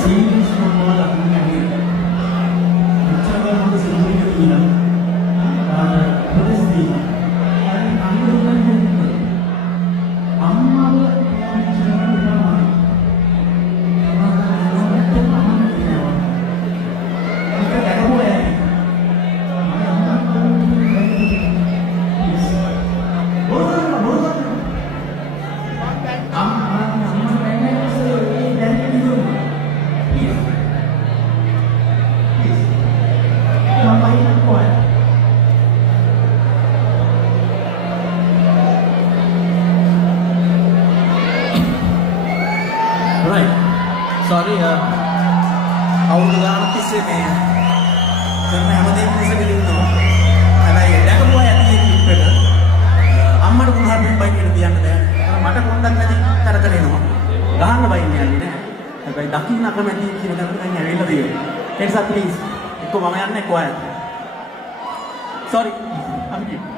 සීරීස් මොනවද අහන්නේ? උච්චාරණ සීරීස් කියනවා. ප්‍රදේශදී අර අනුරුද්ධ අම්මාව Right. Sorry, අවුරුදු ගානක් තිස්සේ මේ කරන හැමදේම ඉස්සෙල්ලා හැබැයි දැකපුවා ඇති ක්ලිප් එක අම්මට උදාහරණයක් බයි කියලා කියන්න බෑ. මට කොණ්ඩක් නැති කරදර එනවා. ගහන්න බයින්නේ යන්නේ නෑ. හැබැයි දකින්න අකමැති කියන දේ දැන් ඇවිල්ලා තියෙනවා. ඒ නිසා ප්ලීස් එක්ක මම යන්නේ කොහොමද? Sorry. I'm